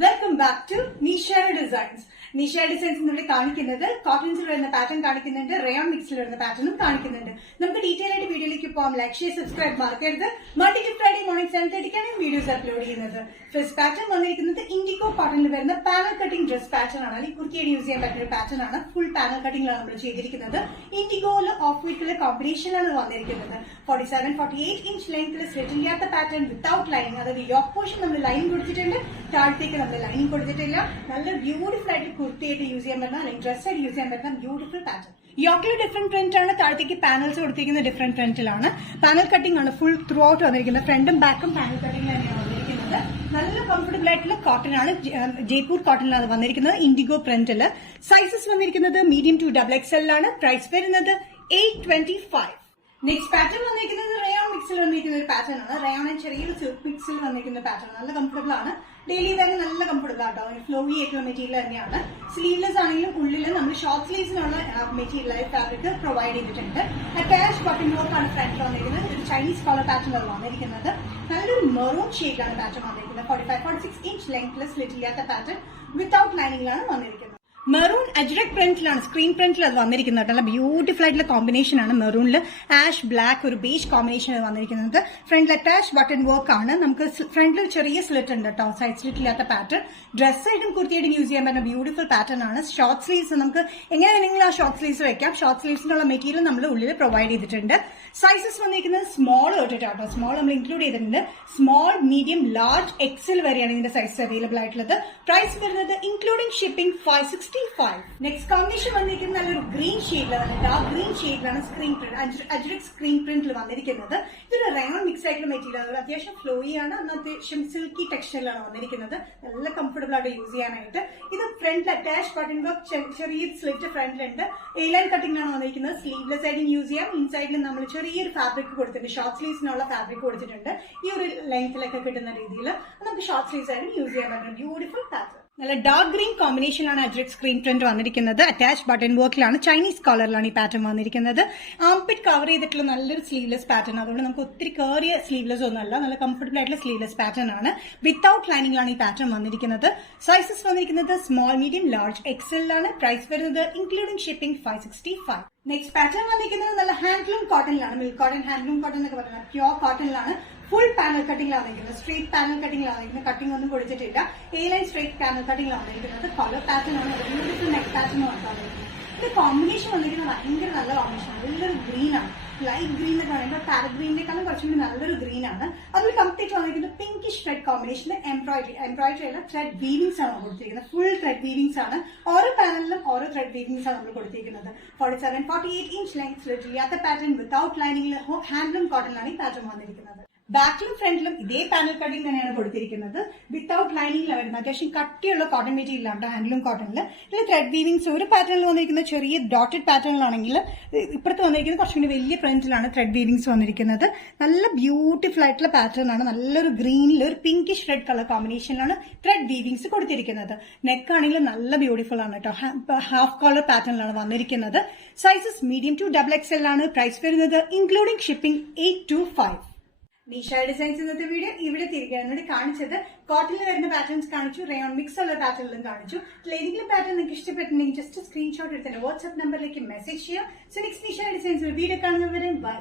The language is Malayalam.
വെൽക്കം ബാക്ക് ടു നിഷയുടെ ഡിസൈൻസ്. നിഷയുടെ ഡിസൈൻസ് ഇവിടെ കാണിക്കുന്നത് കോട്ടൺസിൽ വരുന്ന പാറ്റേൺ കാണിക്കുന്നുണ്ട്, റയോൺ മിക്സിൽ വരുന്ന പാറ്റേണും കാണിക്കുന്നുണ്ട്. നമുക്ക് ഡീറ്റെയിൽ ആയിട്ട് വീഡിയോയിലേക്ക് പോകാം. ലൈക്ക് ഷെയർ സബ്സ്ക്രൈബ് മറക്കരുത്. Multi Friday morning 7:30 videos upload ചെയ്യുന്നത്. ഫസ്റ്റ് പാറ്റേൺ വന്നിരിക്കുന്നത് ഇൻഡിഗോ കോട്ടണിൽ വരുന്ന പാനൽ കട്ടിംഗ് ഡ്രസ് പാറ്റേൺ ആണ്. അല്ലെങ്കിൽ കുർത്തിയായിട്ട് യൂസ് ചെയ്യാൻ പറ്റുന്ന ഒരു പാറ്റേൺ ആണ്. ഫുൾ പാനൽ കട്ടിംഗിലാണ് നമ്മൾ ചെയ്തിരിക്കുന്നത്. ഇൻഡിഗോയിൽ ഓഫ് വൈറ്റിലെ കോമ്പിനേഷനാണ് വന്നിരിക്കുന്നത്. 47-48 ഇഞ്ച് ലെങ്ത്തിൽ സ്ലിറ്റ് ഇല്ലാത്ത പാറ്റേൺ വിത്തൌട്ട് ലൈനിങ്, അതായത് യോക്ക് പോർഷൻ നമ്മൾ ലൈൻ കൊടുത്തിട്ടുണ്ട്, താഴത്തേക്ക് നമ്മൾ ലൈനിങ് കൊടുത്തിട്ടില്ല. നല്ല ബ്യൂട്ടിഫുൾ ആയിട്ട് കുർത്തിയായിട്ട് യൂസ് ചെയ്യാൻ പറ്റുന്ന അല്ലെങ്കിൽ ഡ്രസ്സായിട്ട് യൂസ് ചെയ്യാൻ പറ്റുന്ന ബ്യൂട്ടിഫുൾ പാറ്റേൺ. യോക്കിൽ ഡിഫറെന്റ് പ്രിന്റ് ആണ്, താഴത്തേക്ക് പാനൽസ് കൊടുത്തിരിക്കുന്ന ഡിഫറെന്റ് പ്രിന്റിലാണ്. പാനൽ കട്ടിംഗ് ആണ് ഫുൾ ത്രൂ ഔട്ട് വന്നിരിക്കുന്നത്. ഫ്രണ്ടും ബാക്കും പാനൽ കട്ടിംഗ് തന്നെയാണ് വന്നിരിക്കുന്നത്. നല്ല കംഫർട്ടബിൾ ആയിട്ടുള്ള കോട്ടൺ ആണ്. ജയ്പൂർ കോട്ടണിലാണ് വന്നിരിക്കുന്നത്. ഇൻഡിഗോ പ്രിന്റില് സൈസസ് വന്നിരിക്കുന്നത് മീഡിയം ടു XXL ആണ്. പ്രൈസ് വരുന്നത് 825. നെക്സ്റ്റ് പാറ്റേൺ വന്നിരിക്കുന്നത് റയോൺ മിക്സിൽ വന്നിരിക്കുന്ന ഒരു പാറ്റേൺ ആണ്. റയോൺ ആൻഡ് ചെറിയൊരു സിൽക്ക് മിക്സിൽ വന്നിരിക്കുന്ന പാറ്റേൺ നല്ല കംഫർട്ടബിൾ ആണ്. ഡെയിലി തന്നെ നല്ല കംഫർട്ടബിൾ ആട്ടോ. ഫ്ലോയി ആയിട്ടുള്ള മെറ്റീരിയൽ തന്നെയാണ്. സ്ലീവ്ലെസ് ആണെങ്കിലും ഉള്ളിൽ നമ്മൾ ഷോർട്ട് സ്ലീവ്സിനുള്ള മെറ്റീരിയൽ ഫാബ്രിക് പ്രൊവൈഡ് ചെയ്തിട്ടുണ്ട്. അറ്റാച്ച് ബട്ടൺ വർക്ക് ആണ് ഫ്രണ്ടിൽ വന്നിരിക്കുന്നത്. ഒരു ചൈനീസ് കളർ പാറ്റേൺ ആണ് വന്നിരിക്കുന്നത്. നല്ലൊരു മെറൂൺ ഷെയ്ഡിലാണ് പാറ്റേൺ വന്നിരിക്കുന്നത്. 45-46 ഇഞ്ച് ലെങ്ത്തിൽ സ്ലിറ്റ് ഇല്ലാത്ത പാറ്റേൺ വിത്തൌട്ട് ലൈനിങ്ങിലാണ് വന്നിരിക്കുന്നത്. മെറൂൺ അജ്രക് പ്രിന്റിലാണ്, സ്ക്രീൻ പ്രിന്റിൽ അത് വന്നിരിക്കുന്നത്. നല്ല ബ്യൂട്ടിഫുൾ ആയിട്ടുള്ള കോമ്പിനേഷൻ ആണ്. മെറൂണിൽ ആഷ് ബ്ലാക്ക് ഒരു ബേജ് കോമ്പിനേഷൻ വന്നിരിക്കുന്നത്. ഫ്രണ്ടിൽ അറ്റാച്ച് ബട്ടൺ വർക്ക് ആണ്. നമുക്ക് ഫ്രണ്ടിൽ ചെറിയ സ്ലിറ്റ് ഉണ്ട് കേട്ടോ, സൈഡ് സ്ലിറ്റ് ഇല്ലാത്ത പാറ്റേൺ. ഡ്രസ്സായിട്ടും കുർത്തിയായിട്ടും യൂസ് ചെയ്യാൻ പറ്റുന്ന ബ്യൂട്ടിഫുൾ പാറ്റേൺ ആണ്. ഷോർട്ട് സ്ലീവ്സ് നമുക്ക് എങ്ങനെ വേണമെങ്കിലും ആ ഷോർട്ട് സ്ലീവ്സ് വെക്കാം. ഷോർട്ട് സ്ലീവ്സിനുള്ള മെറ്റീരിയൽ നമ്മൾ ഉള്ളിൽ പ്രൊവൈഡ് ചെയ്തിട്ടുണ്ട്. സൈസസ് വന്നിരിക്കുന്നത് സ്മോൾ തൊട്ടിട്ടാട്ടോ. സ്മോൾ നമ്മൾ ഇൻക്ലൂഡ് ചെയ്തിട്ടുണ്ട്. സ്മോൾ, മീഡിയം, ലാർജ്, XL വരെയാണ് ഇതിന്റെ സൈസ് അവൈലബിൾ ആയിട്ടുള്ളത്. പ്രൈസ് വരുന്നത് ഇൻക്ലൂഡിംഗ് ഷിപ്പിംഗ് 565. നെക്സ്റ്റ് കോമ്പിനേഷൻ വന്നിരിക്കുന്നത് നല്ലൊരു ഗ്രീൻ ഷെയ്ഡിലാണ്, ഡാർക്ക് ഗ്രീൻ ഷെയ്ഡിലാണ് സ്ക്രീൻ പ്രിന്റ്, അജ്രക് സ്ക്രീൻ പ്രിന്റിൽ വന്നിരിക്കുന്നത്. ഇതൊരു റയോൺ മിക്സ് ആയിട്ടുള്ള മെറ്റീരിയൽ ആണ്. അത്യാവശ്യം ഫ്ലോയി ആണ്, അത്യാവശ്യം സിൽക്കി ടെക്സ്ചറിലാണ് വന്നിരിക്കുന്നത്. നല്ല കംഫർട്ടബിൾ ആയിട്ട് യൂസ് ചെയ്യാനായിട്ട്. ഇത് ഫ്രണ്ടിൽ അറ്റാച്ച് ബട്ടൺ വർക്ക്, ചെറിയ സ്ലിറ്റ് ഫ്രണ്ടിലുണ്ട്. എ ലൈൻ കട്ടിംഗിലാണ് വന്നിരിക്കുന്നത്. സ്ലീവ്ലെസ് ആയിട്ടും യൂസ് ചെയ്യാം. ഇൻസൈഡിൽ നമ്മൾ ചെറിയൊരു ഫാബ്രിക് കൊടുത്തിട്ടുണ്ട്, ഷോർട്ട് സ്ലീവ്സിനുള്ള ഫാബ്രിക് കൊടുത്തിട്ടുണ്ട്. ഈ ഒരു ലെങ്ത്തിലൊക്കെ കിട്ടുന്ന രീതിയിൽ നമുക്ക് ഷോർട്ട് സ്ലീവ്സ് ആയിട്ടും യൂസ് ചെയ്യാൻ പറ്റുന്ന ബ്യൂട്ടിഫുൾ പാറ്റേൺ. നല്ല ഡാർക്ക് ഗ്രീൻ കോമ്പിനേഷനാണ് അജ്രക് സ്ക്രീൻ പ്രിന്റ് വന്നിരിക്കുന്നത്. അറ്റാച്ച് ബട്ടൺ വർക്കിലാണ്, ചൈനീസ് കളറിലാണ് ഈ പാറ്റേൺ വന്നിരിക്കുന്നത്. ആംപിറ്റ് കവർ ചെയ്തിട്ടുള്ള നല്ലൊരു സ്ലീവ്ലെസ് പാറ്റേൺ. അതുകൊണ്ട് നമുക്ക് ഒത്തിരി കയറിയ സ്ലീവ്ലെസ് ഒന്നുമല്ല, നല്ല കംഫർട്ടബിൾ ആയിട്ടുള്ള സ്ലീവ്ലെസ് പാറ്റേൺ ആണ്. വിത്തൌട്ട് ലൈനിങ്ങിലാണ് ഈ പാറ്റേൺ വന്നിരിക്കുന്നത്. സൈസസ് വന്നിരിക്കുന്നത് സ്മോൾ, മീഡിയം, ലാർജ്, XL ആണ്. പ്രൈസ് വരുന്നത് ഇൻക്ലൂഡിംഗ് ഷിപ്പിംഗ് 565. നെക്സ്റ്റ് പാറ്റേൺ വന്നിരിക്കുന്നത് നല്ല ഹാൻഡ്ലൂം കോട്ടണിലാണ്. മിൽക്ക് കോട്ടൺ, ഹാൻഡ്ലൂം കോട്ടൺ എന്നൊക്കെ പറയുന്നത് പ്യോർ കോട്ടണിലാണ്. ഫുൾ പാനൽ കട്ടിംഗിലാണ് വന്നിരിക്കുന്നത്. സ്ട്രേറ്റ് പാനൽ കട്ടിംഗിലാണ് വന്നിരിക്കുന്നത്. കട്ടിംഗ് ഒന്നും കൊടുത്തിട്ടില്ല. എ ലൈൻ സ്ട്രേറ്റ് പാനൽ കട്ടിംഗിലാണ് വന്നിരിക്കുന്നത്. കളർ പാറ്റേൺ ആണ്, ബ്യൂട്ടിഫുൾ നെക്ക് പാറ്റേൺ വന്നിരിക്കുന്നത്. ഇത് കോമ്പിനേഷൻ വന്നിരിക്കുന്നത് ഭയങ്കര നല്ല കോമ്പിനേഷൻ. നല്ലൊരു ഗ്രീൻ ആണ്, ലൈറ്റ് ഗ്രീൻ എന്നൊക്കെ പറയുമ്പോൾ പാരറ്റ് ഗ്രീനിനേക്കാളും കുറച്ചുകൂടി നല്ലൊരു ഗ്രീൻ ആണ്. അതിൽ കംപ്ലീറ്റ് വന്നിരിക്കുന്നത് പിങ്കിഷ് റെഡ് കോമ്പിനേഷനിൽ എംബ്രോയിഡറി അല്ല, ത്രെഡ് വീവിംഗ്സ് ആണ് കൊടുത്തിരിക്കുന്നത്. ഫുൾ ത്രെഡ് വീവിംഗ്സ് ആണ്. ഓരോ പാനലിലും ഓരോ ത്രെഡ് വീവിംഗ്സ് ആണ് നമ്മൾ കൊടുത്തിരിക്കുന്നത്. 47-48 ഇഞ്ച് ലെങ്ത് സ്ലിറ്റ് ഇല്ലാത്ത പാറ്റേൺ വിത്തൌട്ട് ലൈനിങ്ങിൽ ഹാൻഡ്ലൂം കോട്ടണിലാണ് ഈ പാറ്റേൺ വന്നിരിക്കുന്നത്. ബാക്കിലും ഫ്രണ്ടിലും ഇതേ പാനൽ കട്ടിംഗ് തന്നെയാണ് കൊടുത്തിരിക്കുന്നത്. വിത്തൌട്ട് ലൈനിങ്ങിലാണ് വരുന്നത്. അത്യാവശ്യം കട്ടിയുള്ള കോട്ടൺ മെറ്റീരിയലാണ് ഹാൻഡ്ലൂം കോട്ടണിൽ. ഇതിൽ ത്രെഡ് വീവിംഗ്സ് ഒരു പാറ്റേണിൽ വന്നിരിക്കുന്ന ചെറിയ ഡോട്ടഡ് പാറ്റേണിലാണെങ്കിൽ ഇപ്പുറത്ത് വന്നിരിക്കുന്നത് കുറച്ചുകൂടി വലിയ പ്രിന്റിലാണ് ത്രെഡ് വീവിംഗ്സ് വന്നിരിക്കുന്നത്. നല്ല ബ്യൂട്ടിഫുൾ ആയിട്ടുള്ള പാറ്റേൺ ആണ്. നല്ലൊരു ഗ്രീനിൽ ഒരു പിങ്കിഷ് റെഡ് കളർ കോമ്പിനേഷനിലാണ് ത്രെഡ് വീവിംഗ്സ് കൊടുത്തിരിക്കുന്നത്. നെക്ക് ആണെങ്കിലും നല്ല ബ്യൂട്ടിഫുൾ ആണ് കേട്ടോ. ഹാഫ് കോളർ പാറ്റേണിലാണ് വന്നിരിക്കുന്നത്. സൈസസ് മീഡിയം ടു XXL ആണ്. പ്രൈസ് വരുന്നത് ഇൻക്ലൂഡിംഗ് ഷിപ്പിംഗ് 825. നിഷ ഡിസൈൻസ് ഇന്നത്തെ വീഡിയോ ഇവിടെ തിരികെ കാണിച്ചത് കോട്ടണിൽ വരുന്ന പാറ്റേൺസ് കാണിച്ചു, റയോൺ മിക്സ് ഉള്ള പാറ്റേണിലും കാണിച്ചു. ഏതെങ്കിലും പാറ്റേൺ നിങ്ങൾക്ക് ഇഷ്ടപ്പെട്ടിട്ടുണ്ടെങ്കിൽ ജസ്റ്റ് സ്ക്രീൻഷോട്ട് എടുത്ത് വാട്സ്ആപ്പ് നമ്പറിലേക്ക് മെസ്സേജ് ചെയ്യാം. So next Nisha designs video കാണുന്നവരെ ബൈ.